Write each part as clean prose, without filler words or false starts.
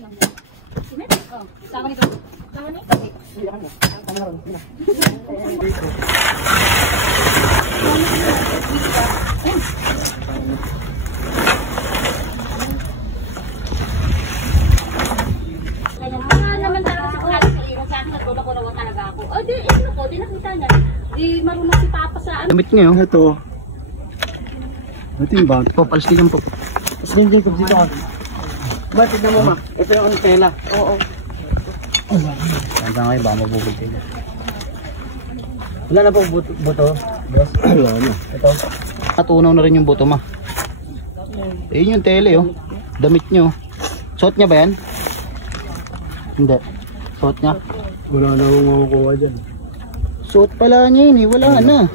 Sama nito. Sama nito. Naman talaga si Kuya Lino sa akin, nagulak-ulak talaga ako. Oh, di nakita niya. Di marunong si Papa sa ano. Damit niyo. Ito. Ito yung bag. Po, palstikan po. Palstikan ko dito ka. Ba, tignan mo ma. Ito yung tela. Oo. Hanggang ngayon, baka mabubog kayo. Wala na po buto, boss? Wala na. Ito. Natunaw na rin yung buto, ma. Ayun yung tele, oh. Damit nyo. Suot niya ba yan? Hindi. Suot niya? Wala na akong makukuha dyan. Suot pala niya yun, eh. Wala na.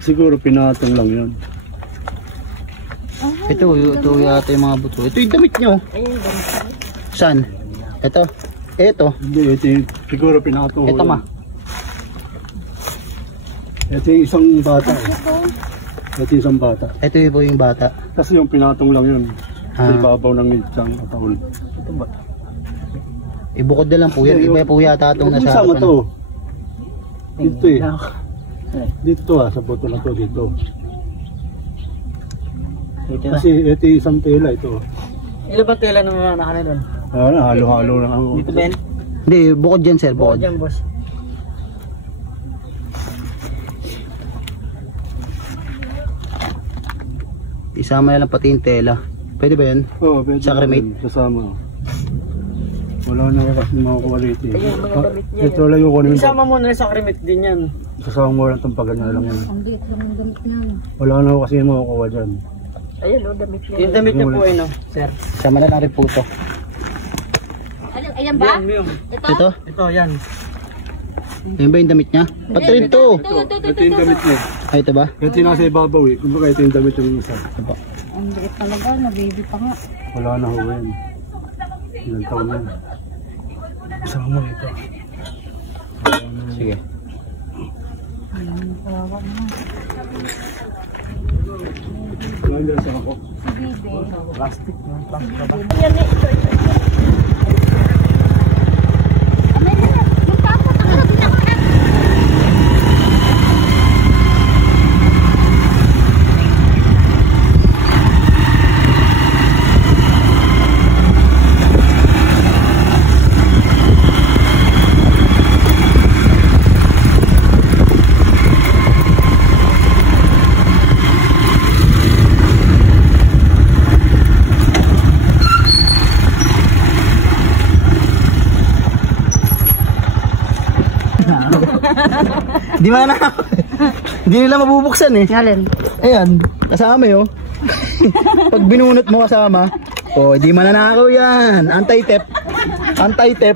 Siguro pinatong lang yun. Ito yata yung mga buto. Ito yung damit nyo. Saan? Ito. Ito. Hindi, ito yung siguro pinatong. Ito, ma. Ito yung isang bata. Ito yung isang bata. Ito yung po yung bata. Kasi yung pinatong lang yun. Sa ibabaw ng isang ataul. Ito ba? Ibukod na lang po yan. Iba po yata itong nasa harapan. To. Dito eh. Dito sa boto na to dito. Kasi ito yung isang tela ito. Ilan ba tela ng mga nakanan doon? Halo-halo lang ako. Dito Ben? Hindi, bukod dyan sir. Bukod Bukod. dyan boss. Isama na lang pati yung tela. Pwede ba yan? Oo, pwede. Sa cremate? Kasama. Wala na kasi makukuha rito eh. Ayun, mga damit niya. Ito lang yung kunin. Isama mo na sa cremate din yan. Kasama mo lang itong pagana lang yan. Ang liit lang ang gamit niya. Wala na kasi makukuha dyan. Ayun o, damit niya. Yung damit niya po ay no, sir. Isama na natin po ito. Ayan ba? Yung. Ito? Ito, yan. Yan ba yung damit niya? Pati rin ito. Ito yung damit niya. Ay, ito ba? Ito yung nasa ibabaw eh. Kumbaga ito yung damit yung isa. Ito. Ang liit talaga, na baby pa nga. Wala na ho yan. Ilang taon na yan. Kasama mo ito. Sige. Kawawa naman. Wala na sa ako. Si Bibi. Plastic. Plastic ba? Yan eh, ito. Amay na yan. Yung papa, takot na. Di ba na? Hindi nila mabubuksan eh. Alin? Ayan, kasama yun. Pag binunot mo kasama, oh, di mananakaw yan. Anti-tep. Anti-tep.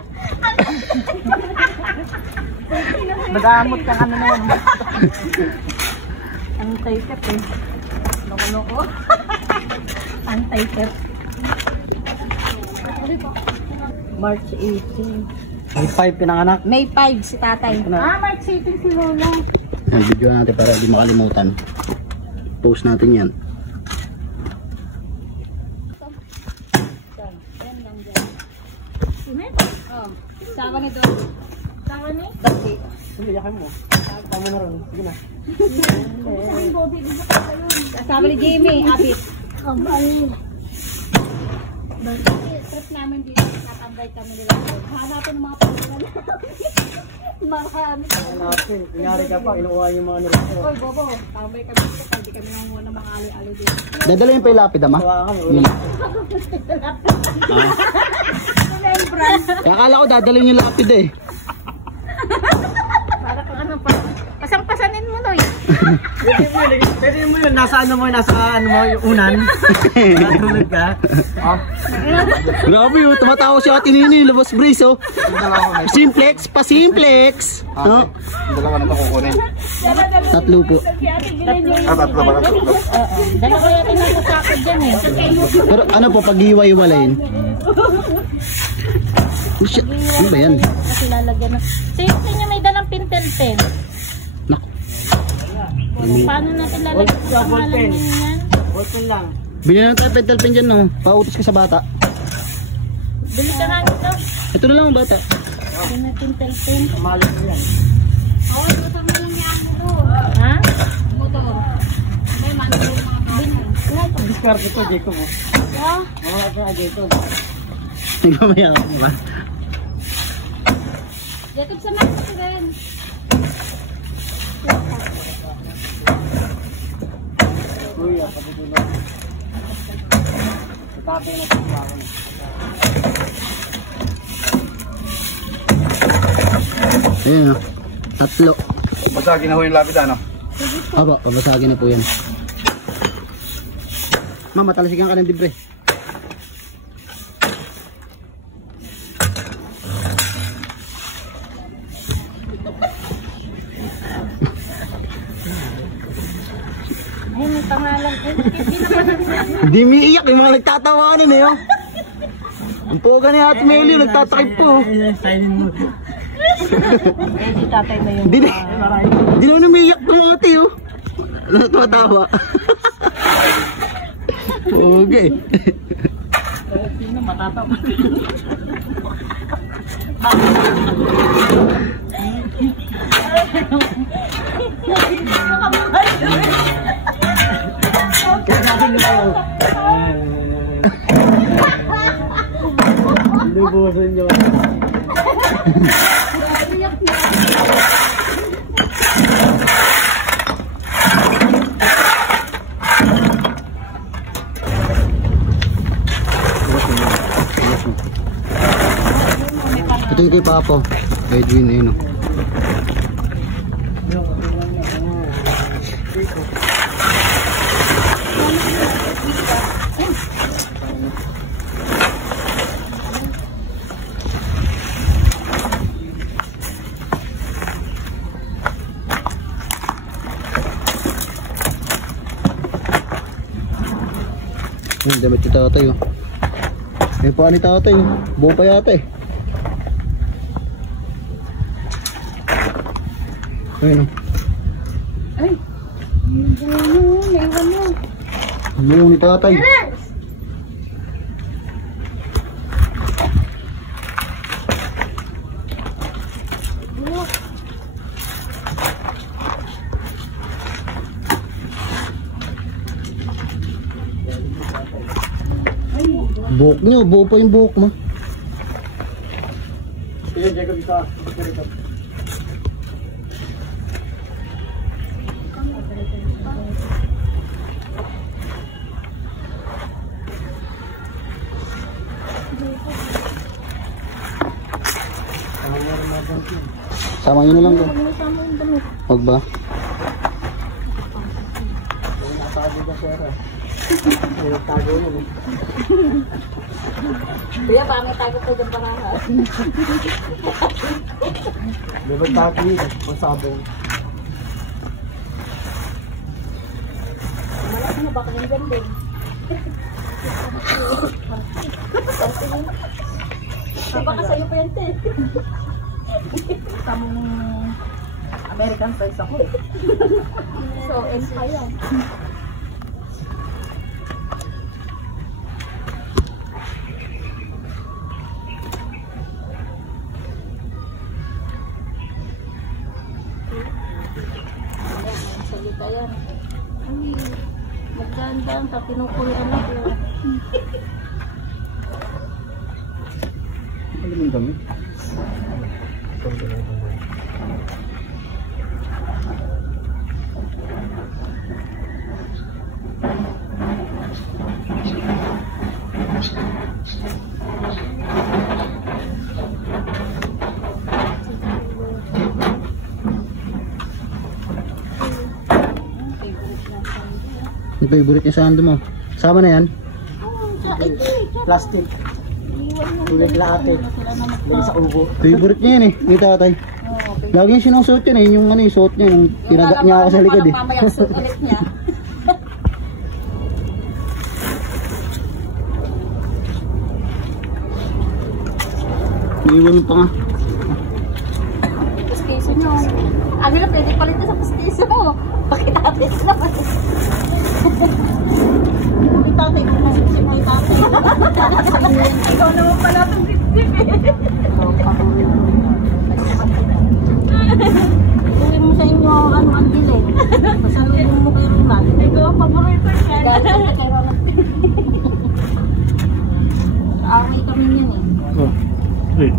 Magamot ka ano na yan. Anti-tep eh. Loko-loko. Anti-tep. March 18. May 5 pinanganak. May 5 si tatay. March 18 si Lola. Yan, video natin para di makalimutan. Post natin yan. Oh, sawa nito. Sawa ni? Dati. Iyakan mo. Tama na rin. Sige na. Sawa ni Jamie, Abit. Trip namin dito, natambay kami nila. Hanapin ng mga pagkakas. Marami. Hanapin. Kunyari ka pa, inuuha yung mga nila. Oy, Bobo, tambay kami dito. Hindi kami nanguha ng mga ali-ali dito. Dadalhin pa yung lapid, ama? Kakala ko dadalhin yung lapid eh. Para kung ano pa. Pasang-pasanin mo, Noy. Pwede mo yun, nasa ano mo, nasa ano mo, yung unan. Natulog ka. Oh. Grabe yun, tumatawa si Ate Nini, labas brace oh. Simplex, pa-simplex. Oh. Dalawa na ito kukunin. Tatlo po. Tatlo ba na ito? Dalawa ko natin ang sakot dyan eh. Pero ano po, pag hiwa-hiwalayin? Ano ba yan? Kasi lalagyan na. Sa inyo may dalang pintel-pen. Nak. Paano natin lalagyan sa pangalan yan? Ballpen lang. Bili na tayo pentel pen dyan, no? Pautos ka sa bata. Bili ka na nito. Ito na lang ang bata. Bili na pentel pen. Kamali ko yan. Oo, ito sa mga niyan mo. Ha? Motor. May manalo mga bata. Discard ito, Jacob. Ha? Mga ito na Jacob. Ikaw may ako mo ba? Jacob sa mga ko rin. Uy, ako dito na. Tapos na ito ako. Ayan, oh. 3. Basagin na ho yung lapid, ano? Aba, pabasagin na po yan. Ma'am, matalasigan ka ng libre. Ay, may pangalan. Hindi naman. Hindi umiiyak, yung mga nagtatawanan eh, oh. Ang poga ni Ate Meli, nagtatakip po. Silent mode. Si tatay na yung... Hindi naman umiiyak ng mga ate, oh. Tumatawa. Poga eh. Sino matatawa? Kaya natin lumayo. Lubusin nyo. Ito yung kay Papa. Edwin, ayun, oh. Yung damit ni tatay, oh. May paa ni tatay, oh. Buo pa yata eh. Ayun, oh. Ay! Naiwan mo. Yung ni tatay. Buhok nyo, buo pa yung buhok mo. Sige, Jacob, isa. Sama nyo na lang ko. Huwag ba? Kuya, pangit tayo po dyan parahan. Diba tagi? Masabong. Malaki na baka nandyan din. Baka sa'yo pa yan, te. Tamang American size ako eh. So, and kaya. Salita yan. Ay, magdaan-daan sa pinukulian ako. Ano yung damit? Yung favorite niya sa hando mo. Sama na yan? Plastic. Tulad na ate. Dali sa ubo. Favorite niya yan eh. Yung tatay. Lagi yung sinusuot yan eh. Yung ano yung suot niya. Yung tinaga niya ako sa likod eh. Mamayang suot ulit niya. Iiwan mo pa nga. Pustiso nyo. Ano na pwede palit na sa pustiso mo. Bakit atis naman? Yung tatay Ikaw naman pala itong dip-dip eh. Uwi mo sa inyo, ano ang dilim. Pasalubong mo kay Ronald. Ito ang paborito niya. Dahil kami kay Ronald. Away kami yun eh. Oh. Hey.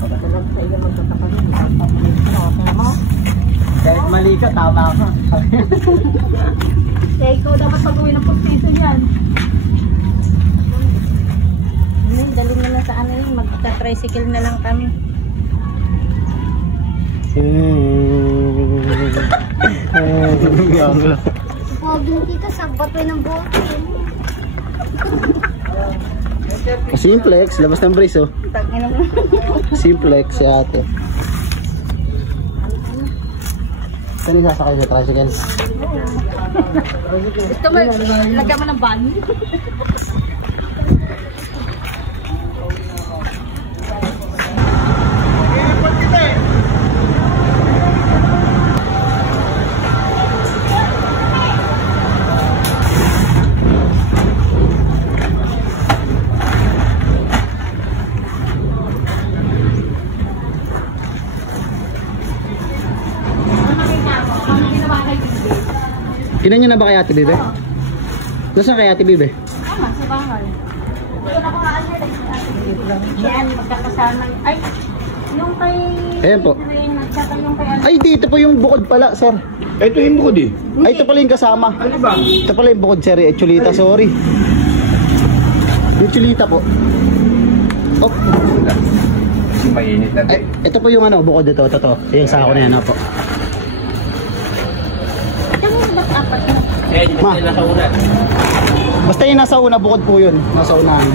Pagkakalag sa iyo magkakapalit. Okay mo? Kahit mali ka, tama ka. Kaya ikaw dapat pag-uwi ng pustiso yan. Dali na lang sa ano yun. Magka-tricycle na lang kami. Pagod dito sa bato ng bote. Simplex, labas ng brace oh. Simplex si ate. Saan yung sasakay sa tricycle? Gusto mo, lagyan mo ng ban? Tinan nyo na ba kay Ate Bibe? Nasaan kay Ate Bibe? Tama, sa bahay. Yan, magkakasama. Ay, yung kay... Ayan po. At saka yung kay... Ay, dito po yung bukod pala, sir. Ito yung bukod eh. Ay, ito pala yung kasama. Ano ba? Ito pala yung bukod, sir. Chulita, sorry. Yung chulita po. Oh. Mainit na Ay, ito po yung ano, bukod ito. Ito. Yung sako na yan, po. Ma. Basta yung nasa una, bukod po yun. Nasa unahan.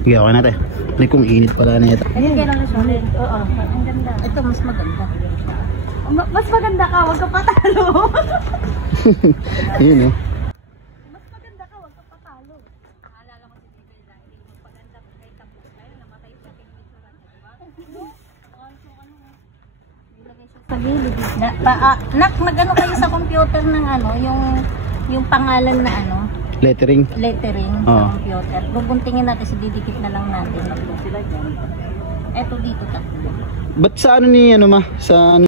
Sige, okay natin. Ay, kung init pala na ito. Ay, kailan na siya? Oo, ang ganda. Ito, mas maganda. Mas maganda ka, huwag ka patalo. Yun oh. Mas maganda ka, huwag ka patalo. Naalala ko si Bibel lang, hindi magpaganda kay Tapos. Kaya namatay siya kay Misuran, di ba? Ilagay siya sa gilid. Nag-ano kayo sa computer ng ano, yung pangalan na ano, Lettering. lettering Oo. sa computer. Bubuntingin natin, didikit na lang natin. Sila dyan. Eto dito tatlo. Ba't sa ano ni ano ma? Sa ano?